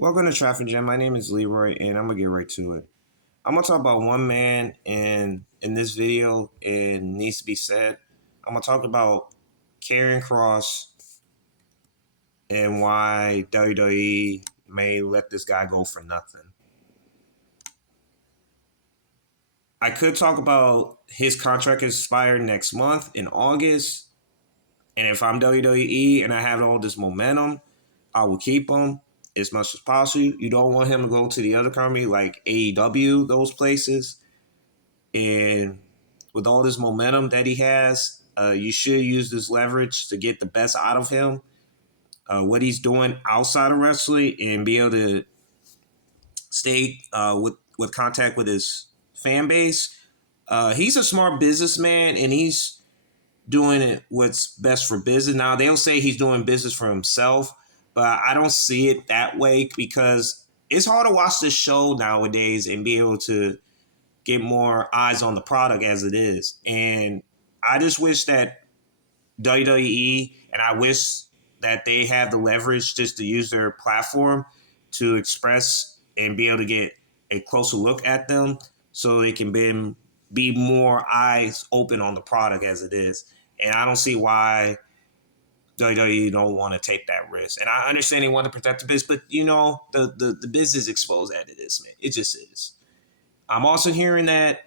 Welcome to Traffic Jam. My name is Leroy, and I'm gonna get right to it. I'm gonna talk about one man in this video, and needs to be said. I'm gonna talk about Karrion Kross and why WWE may let this guy go for nothing. I could talk about his contract expired next month in August, and if I'm WWE and I have all this momentum, I will keep him as much as possible. You don't want him to go to the other company like AEW, those places. And with all this momentum that he has, you should use this leverage to get the best out of him. What he's doing outside of wrestling and be able to stay with contact with his fan base. He's a smart businessman and he's doing it what's best for business. Now they'll say he's doing business for himself, but I don't see it that way because it's hard to watch this show nowadays and be able to get more eyes on the product as it is. And I just wish that WWE, and I wish that they have the leverage just to use their platform to express and be able to get a closer look at them so they can be more eyes open on the product as it is. And I don't see why WWE don't want to take that risk. And I understand they want to protect the business, but the business exposed as it is, man. It just is. I'm also hearing that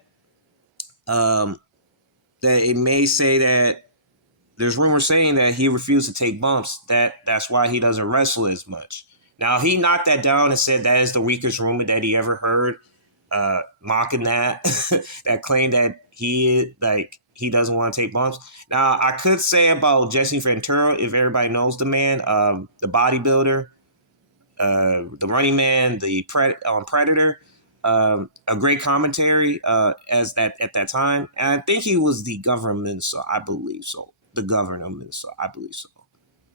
that it may say that there's rumors saying that he refused to take bumps. That's why he doesn't wrestle as much. Now he knocked that down and said that is the weakest rumor that he ever heard, mocking that that claim that he doesn't want to take bumps. Now I could say about Jesse Ventura, if everybody knows the man, the bodybuilder, the running man, the Predator. A great commentary as that at that time. And I think he was the governor of Minnesota. I believe so. The governor of Minnesota. I believe so.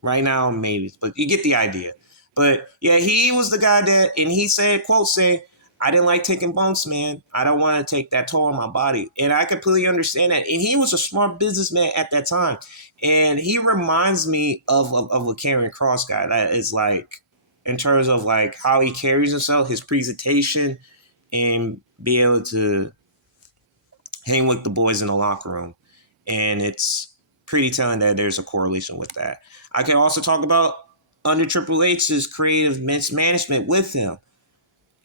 Right now, maybe. But you get the idea. But yeah, he was the guy that, and he said, quote, say, I didn't like taking bumps, man. I don't want to take that toll on my body. And I completely understand that. And he was a smart businessman at that time. And he reminds me of a Karrion Kross guy that is like, in terms of like how he carries himself, his presentation, and be able to hang with the boys in the locker room. And it's pretty telling that there's a correlation with that. I can also talk about under Triple H's creative mismanagement with him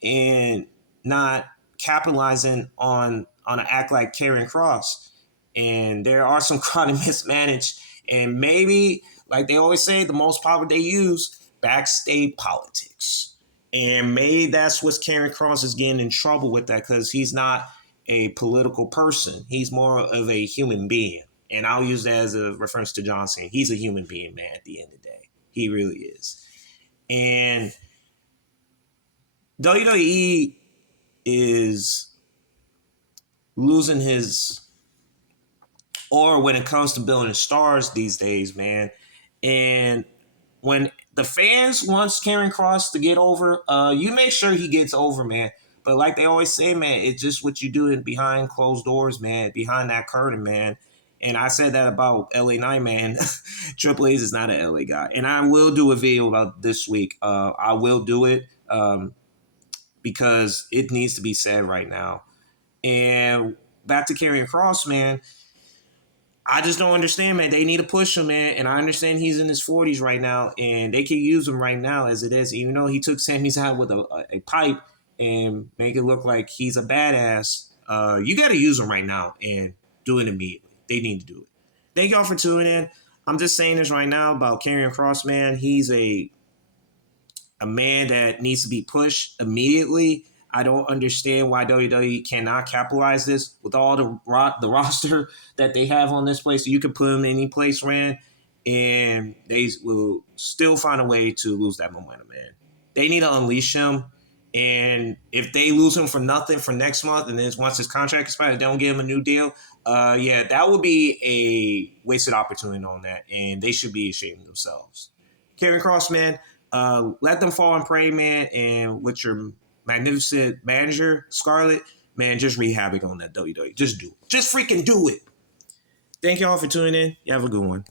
and not capitalizing on an act like Karrion Kross. And there are some kind of mismanaged, and maybe, like they always say, the most power they use, backstage politics. And maybe that's what Karrion Kross is getting in trouble with that because he's not a political person. He's more of a human being. And I'll use that as a reference to John saying he's a human being, man, at the end of the day. He really is. And WWE is losing his aura when it comes to building stars these days, man. And when the fans wants Karrion Kross to get over, you make sure he gets over, man. But like they always say, man, it's just what you do behind closed doors, man, behind that curtain, man. And I said that about LA Knight, man. Triple H is not an LA guy. And I will do a video about this week. I will do it because it needs to be said right now. And back to Karrion Kross, man. I just don't understand, man. They need to push him, man. And I understand he's in his 40s right now, and they can use him right now as it is. Even though he took Sammy's out with a pipe and make it look like he's a badass, you got to use him right now and do it immediately. They need to do it. Thank y'all for tuning in. I'm just saying this right now about Karrion Kross, man. He's a man that needs to be pushed immediately. I don't understand why WWE cannot capitalize this with all the roster that they have on this place. You can put them any place, man, and they will still find a way to lose that momentum, man. They need to unleash him, and if they lose him for nothing for next month, and then once his contract expires, they don't give him a new deal, yeah, that would be a wasted opportunity on that, and they should be ashamed of themselves. Karrion Kross, man, let them fall and pray, man, and with your magnificent manager, Scarlett, man, just wreak havoc on that WWE. Just do it. Just freaking do it. Thank y'all for tuning in. You have a good one.